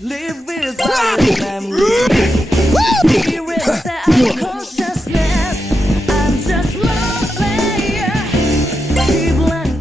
Live is by memory. Experience that consciousness. I'm just love player. Keep learning.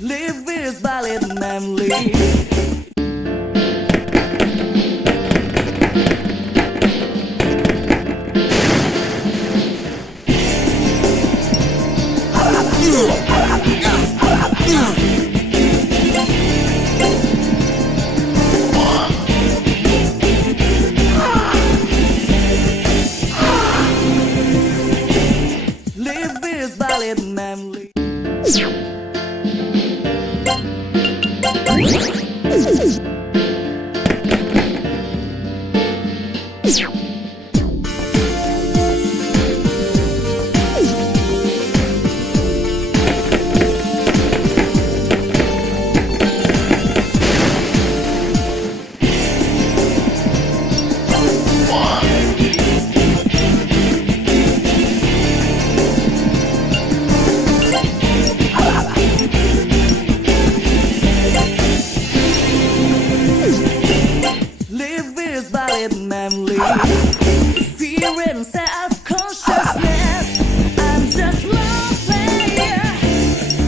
Live is valid memory. Live is valid memory. Live is valid memory. Experience self-consciousness. I'm just love player.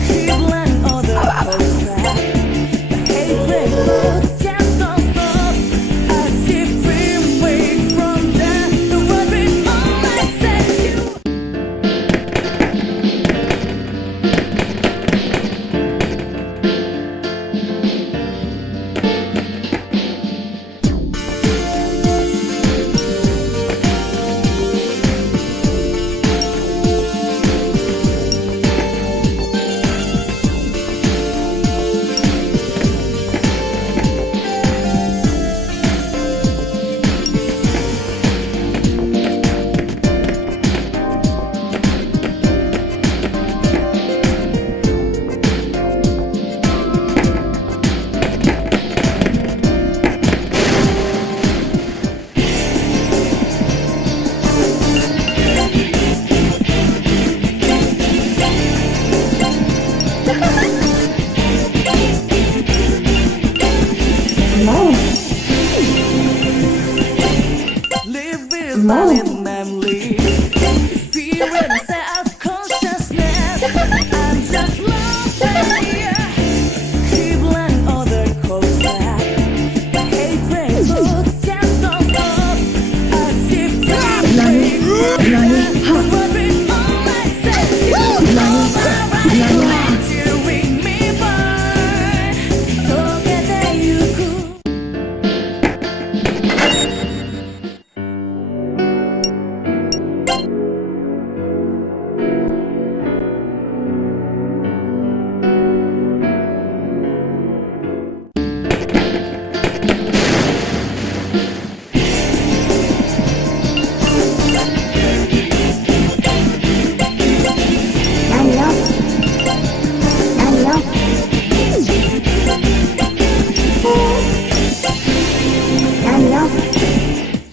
Keep learning all the codes back. The hatred looks just don't stop. I see free way from that. The world is all I said you. Live is valid memory. Experience self-consciousness. I'm just love player. Keep learning all the codes back. The hatred looks just don't stop. I see free way from that. The world is all I said you. All my right, you ring me by. Togete yuku.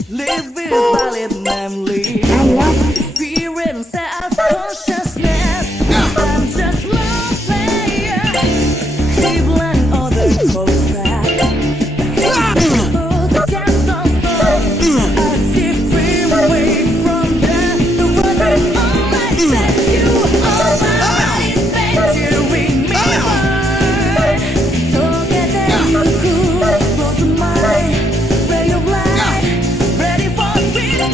Live is valid memory. Experience self-consciousness. I'm just love player. Keep learning all the codes back. The hatred looks just don't stop. I see free way from that. The world is all I said you. All my right is meant to ring me by. Togete yuku. Close the mind. Ray of light. Ready for real.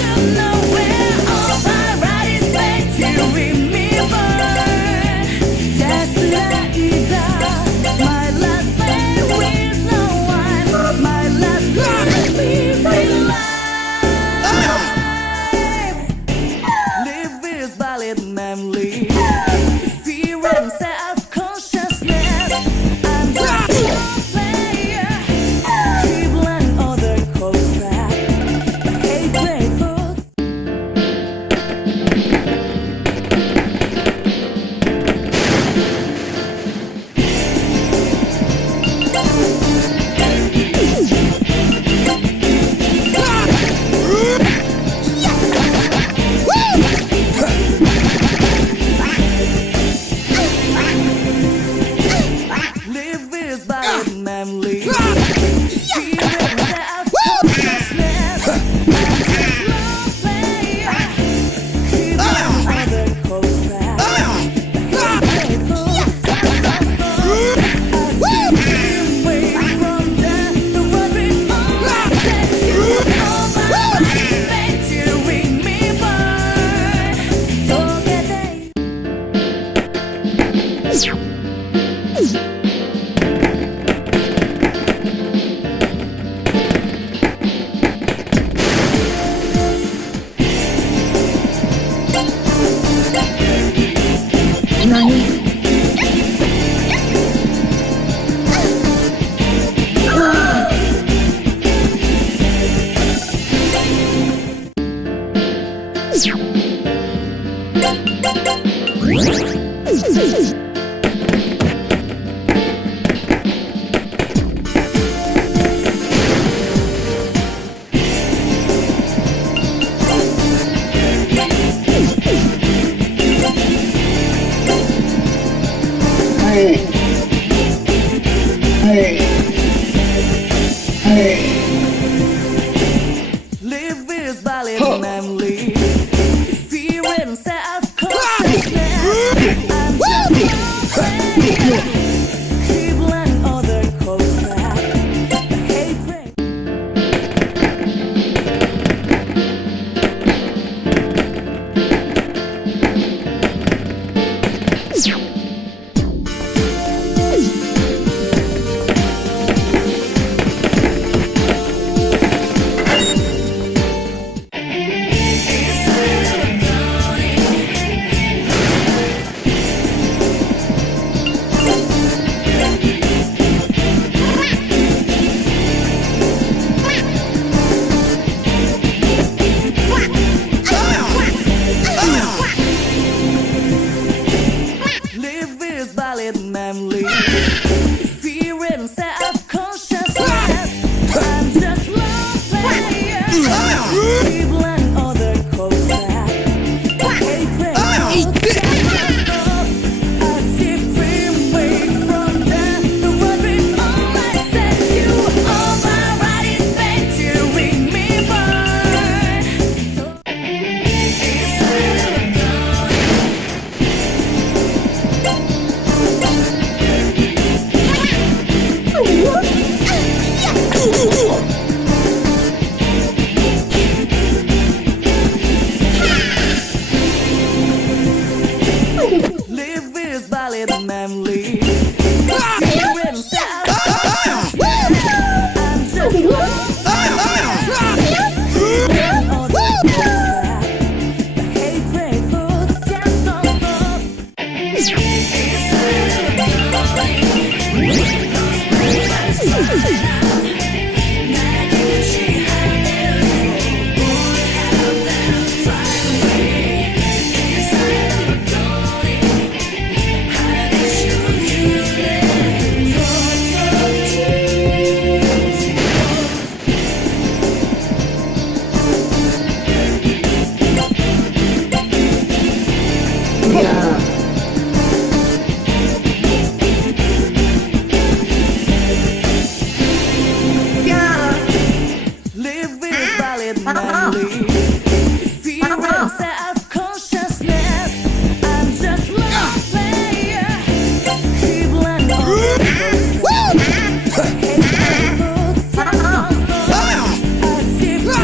Cleveland or the Coca. Hatred can't stop as if we wake from death. The world is all I said to. All my right is meant to ring me burn. Inside of a gun. Live with valid memories. Experience that I'm just the hatred hooks just don't stop. Inside of a nagging she had their soul. Boy, how them find away. Inside of a Tony, how they show you their live with valid memories. Experience self-consciousness. I'm just one player. Cleveland or hatred hooks just don't stop. As if we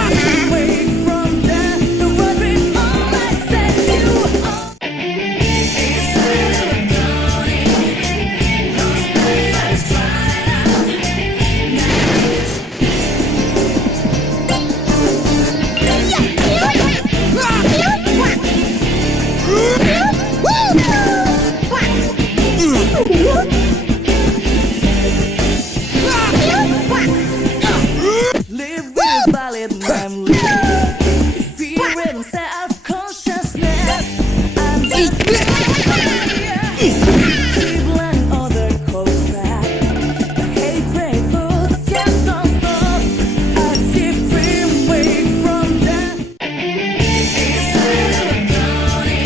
wake from death. The world is all I said to. Inside of a Tony, lost my first crying out. Live with valid memories. Experience self-consciousness. I'm just Cleveland or the Coca. The hatred hooks just don't stop. As if we wake from death. Inside of a Tony,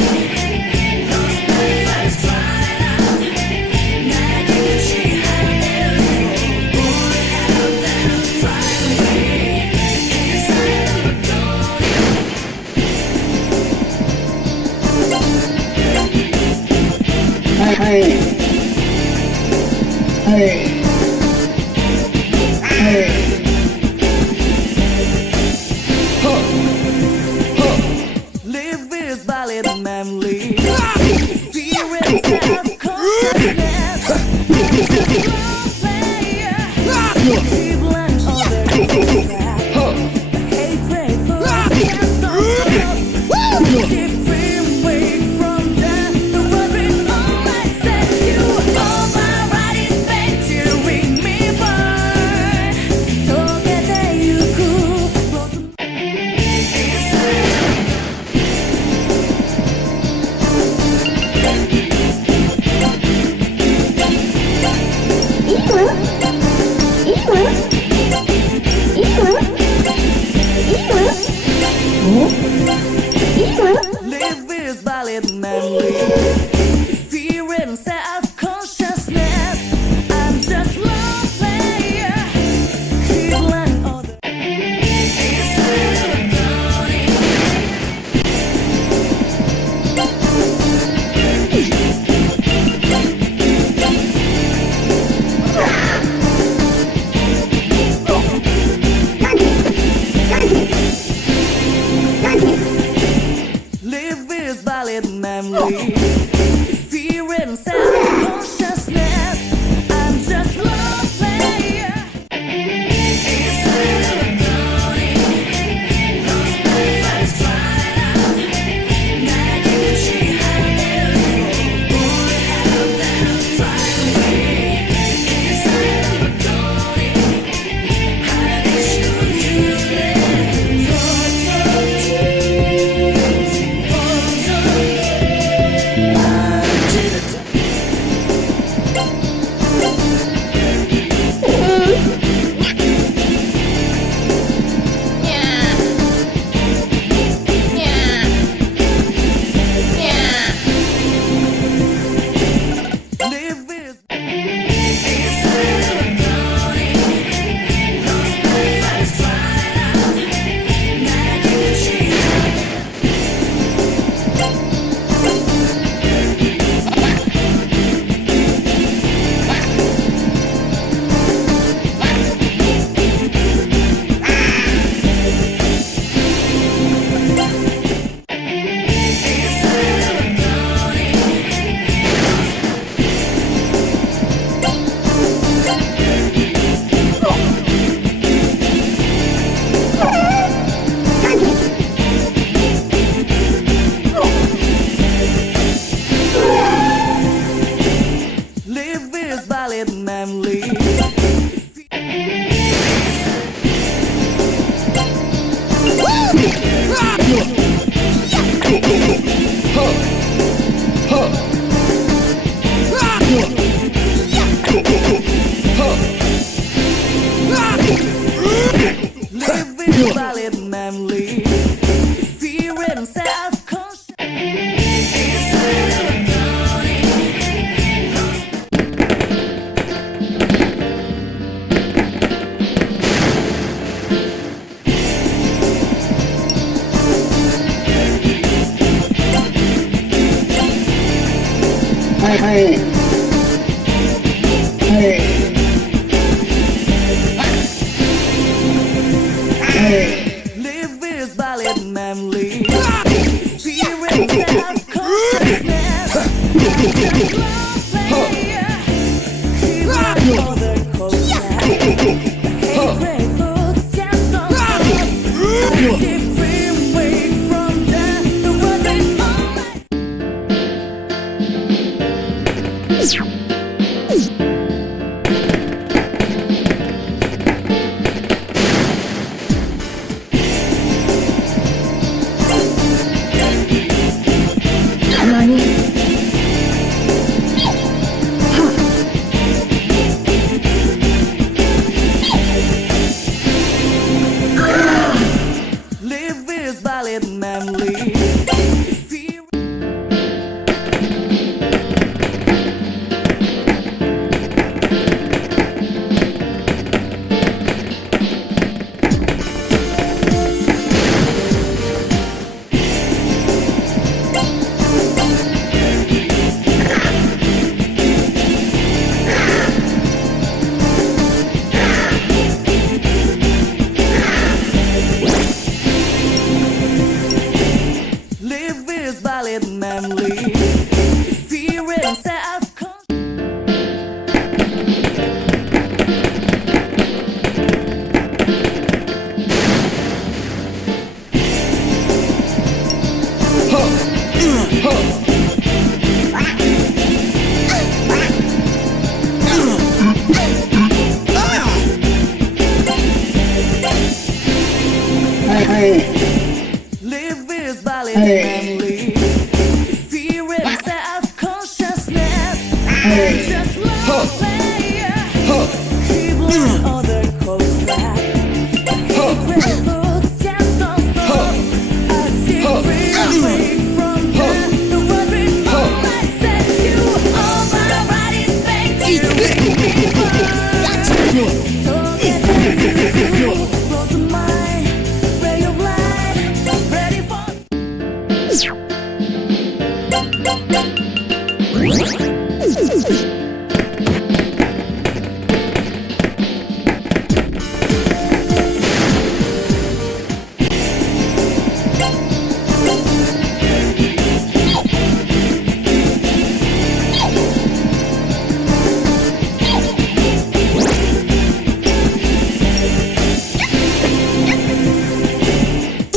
lost my first crying out. Nagging she had their soul. Boy, how them find away. Inside of a Tony. Live with valid memories. Experience self-consciousness. Cleveland or the Coca. The hatred hooks just don't stop. As if we wake from death. The world is all I said to. All my right is meant to ring me burn. Togete yuku. Inside of live with valid memories. Experience self-consciousness. I'm just one player. Cleveland or the inside of a Tony. valid memories, experience self-conscious. Live with valid memories, experience self-consciousness. Keep all the cold hatred thoughts just don't stop. Keep free away from the world is all live with valid memories. Live with valid memories, experience self-conscious. Live with valid memories, experience self-consciousness. Just love player, keep learning all the cold crap. Hatred thoughts just don't stop. I see free away from the world is all I said you. All my bodies thank you. Don't get you. Close your mind, ray of light, ready for.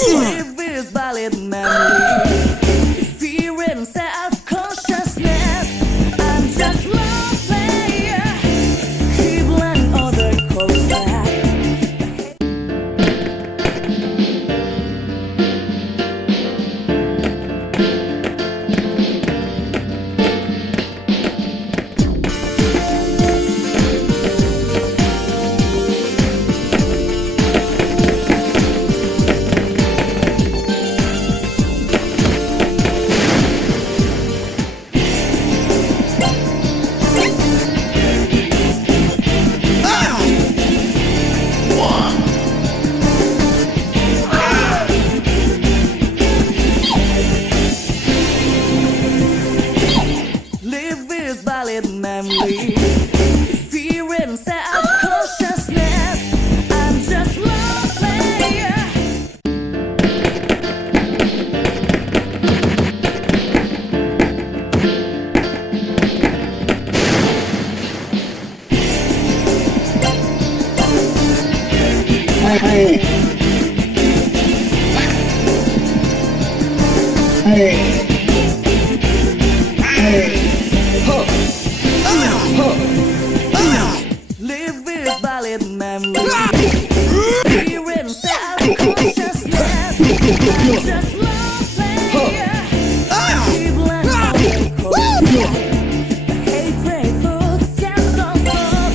Live with valid memories, experience self-consciousness. I'm just love player, keep learning all the cold crap. Live with valid memories, experience self-consciousness. I'm just love player. Live with valid memories, experience self-consciousness. I'm just love player, keep learning all the cold crap. The hatred thoughts just don't stop.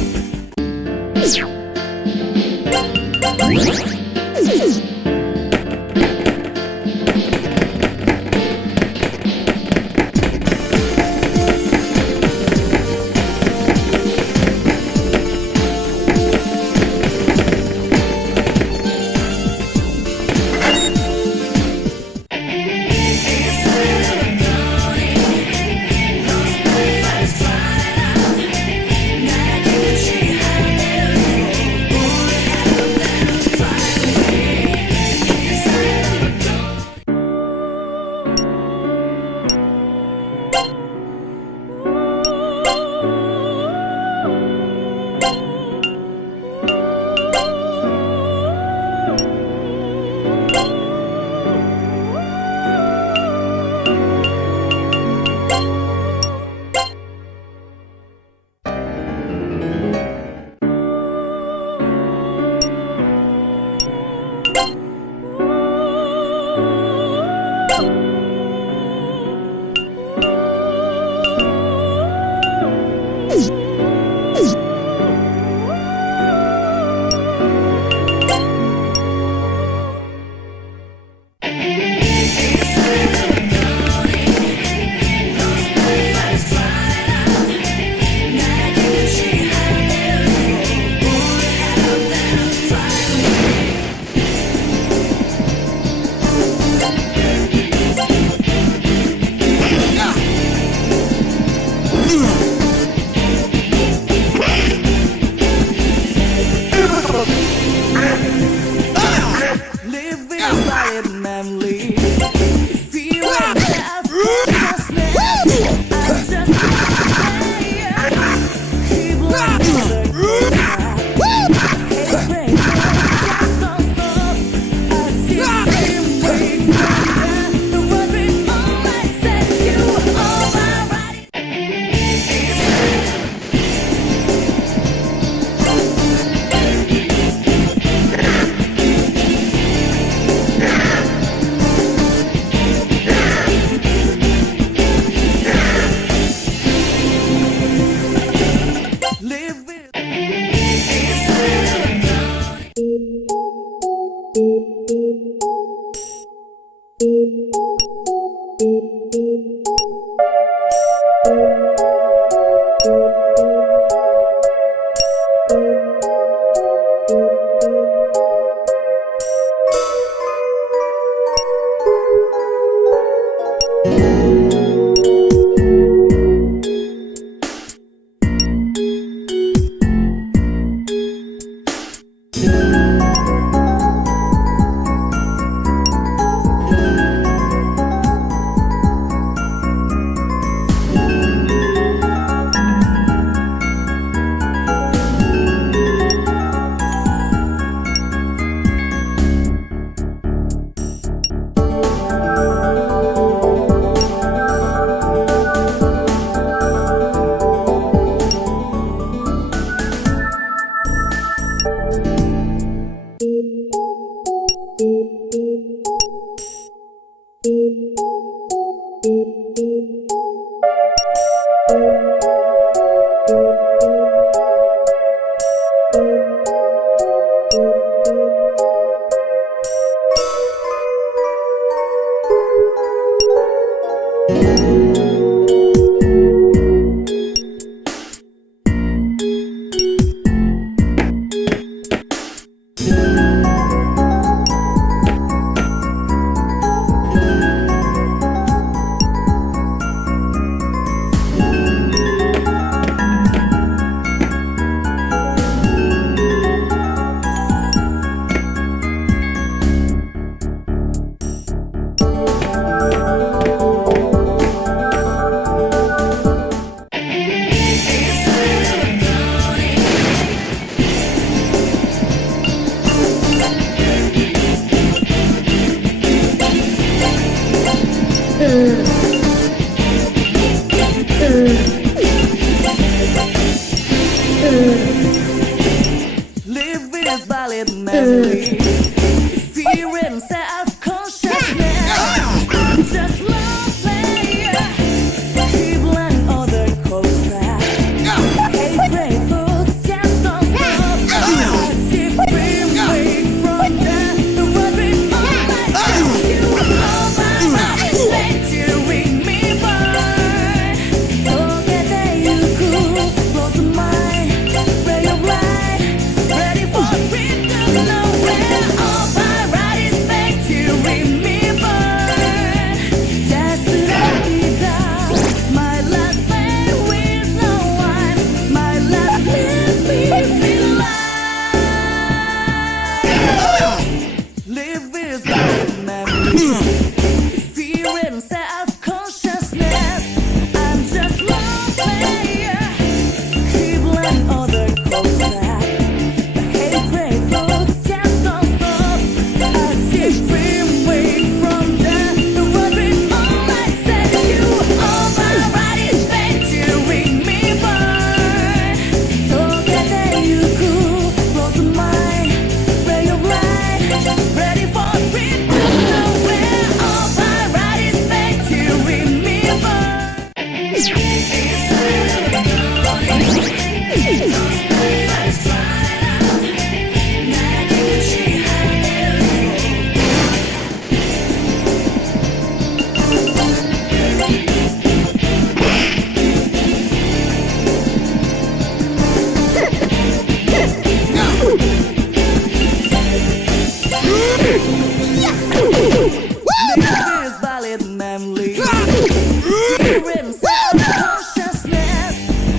this valid memory. Experience self-consciousness.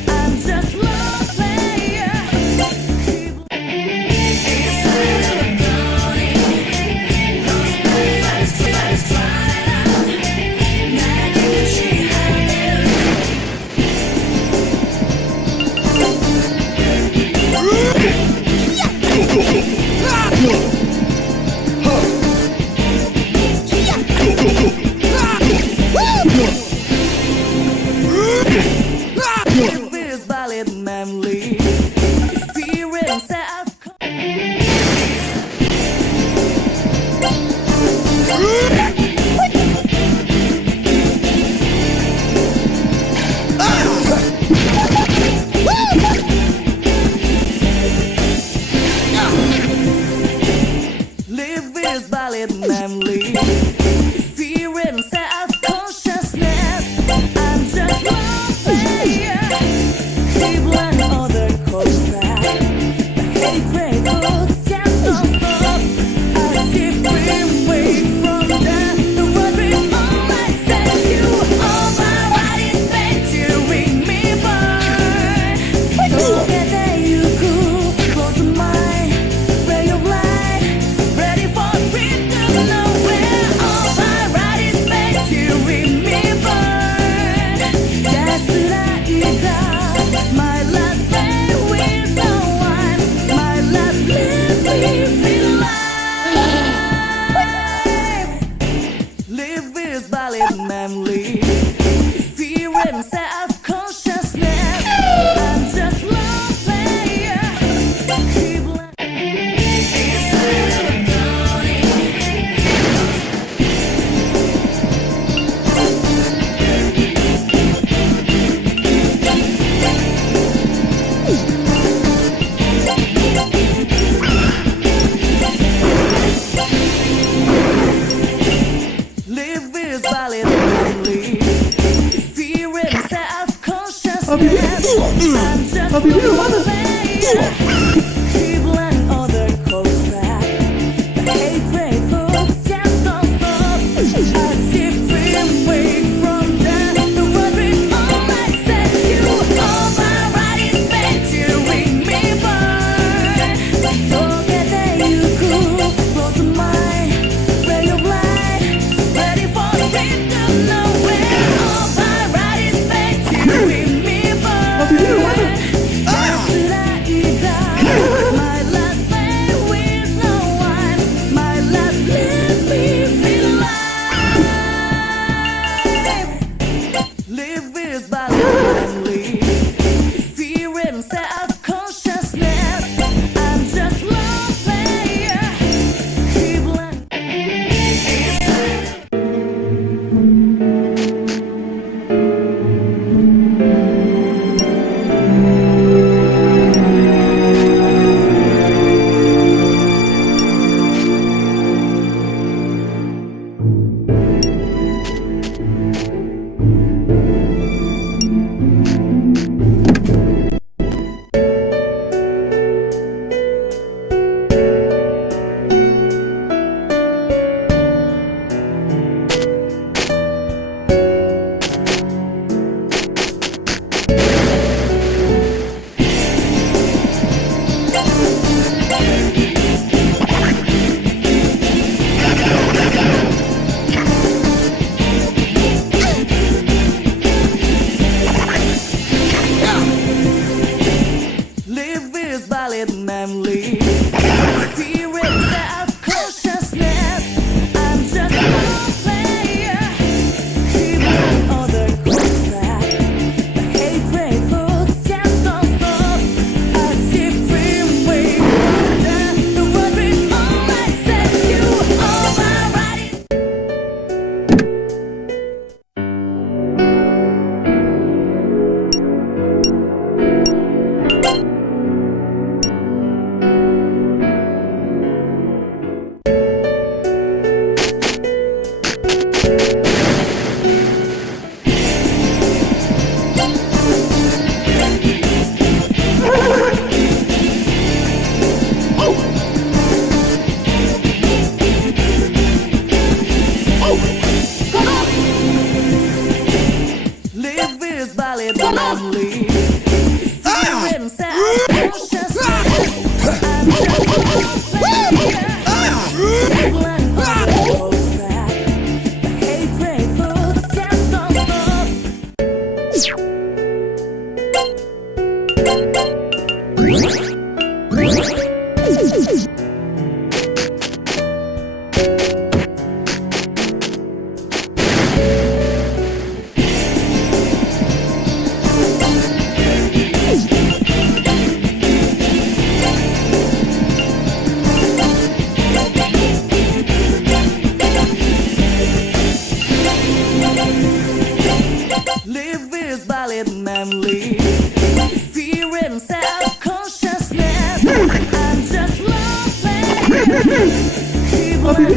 I'm just love player. Inside of a body, lost my life's cried out. Nagging she had this valid memory. Experience self. Live is valid memory. Experience self-consciousness. I'm just one player. Keep learning other contract. The hate grey books just don't stop. I see free way from that. The world dream all I said you. All my body's picturing me burn. Don't get there you go. Close my ray of light. Ready for freedom, nowhere.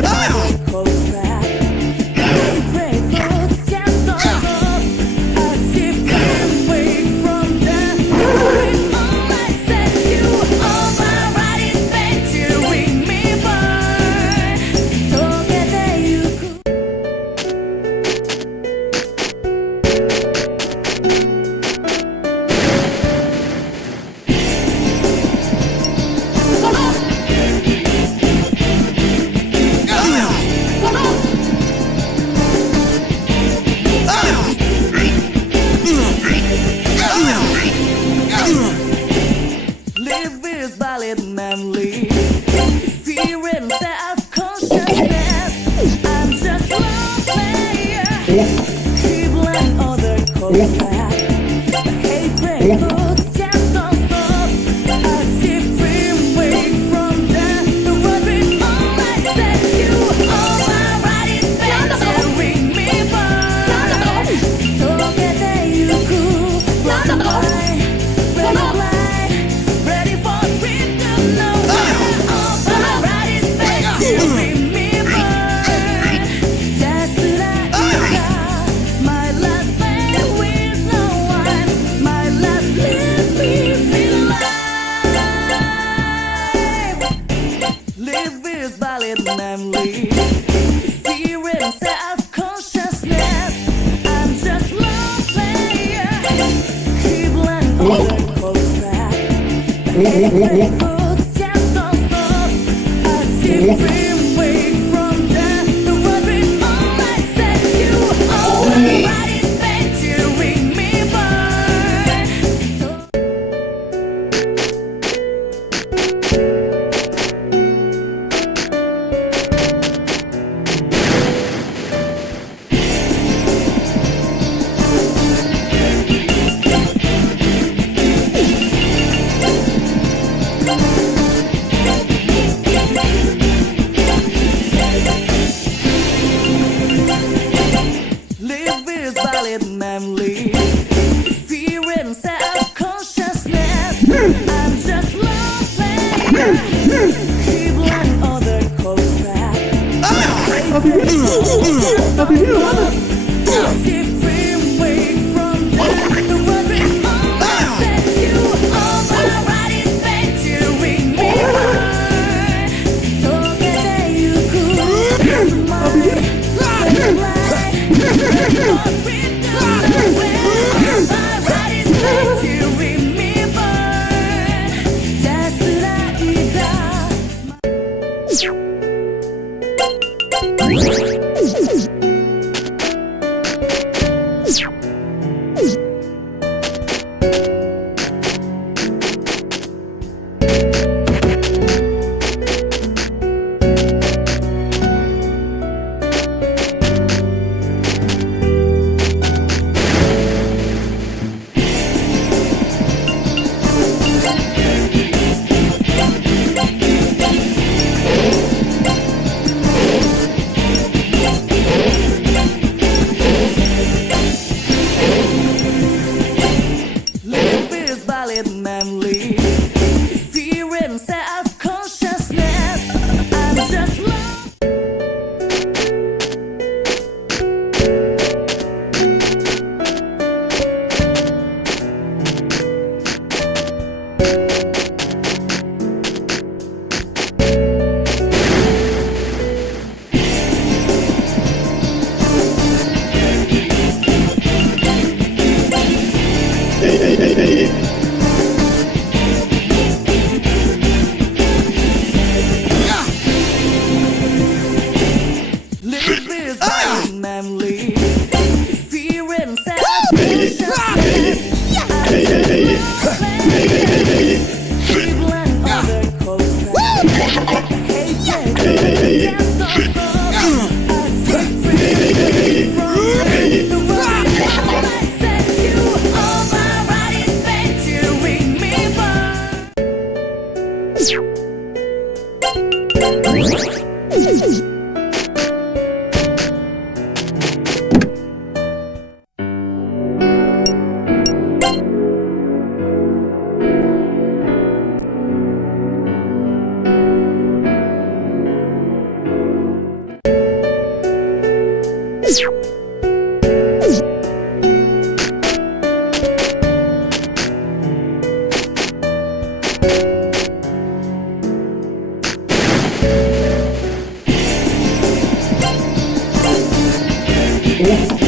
other cold crack. Great thoughts just don't stop. I shift away from that. With all I said to all my bodies bent to ring me burn. Together you could. Live is valid memory. Experience self-consciousness. I'm just one player. Keep letting other cold back. The hatred thoughts just don't stop. I shift away from that. The world with all I said to all my bodies bent to ring me burn. Together you cool. Black and white, red and black. Ready for freedom, no matter all my bodies bent to ring me burn. Just like my last name with no one. My last leave me feel alive. Live is valid memory. Experience self-consciousness. I'm just one player. Keep letting other cold crack. Great thoughts just don't stop. I shift away from that. The world with all I said to all my bodies bent to ring me burn. Live is valid memory. Experience self-consciousness. I'm just one player. Keep letting other cold crack. Shift away from that. The world with all I said to all my bodies bent to ring me burn. Together you could. Thank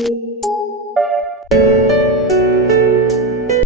you.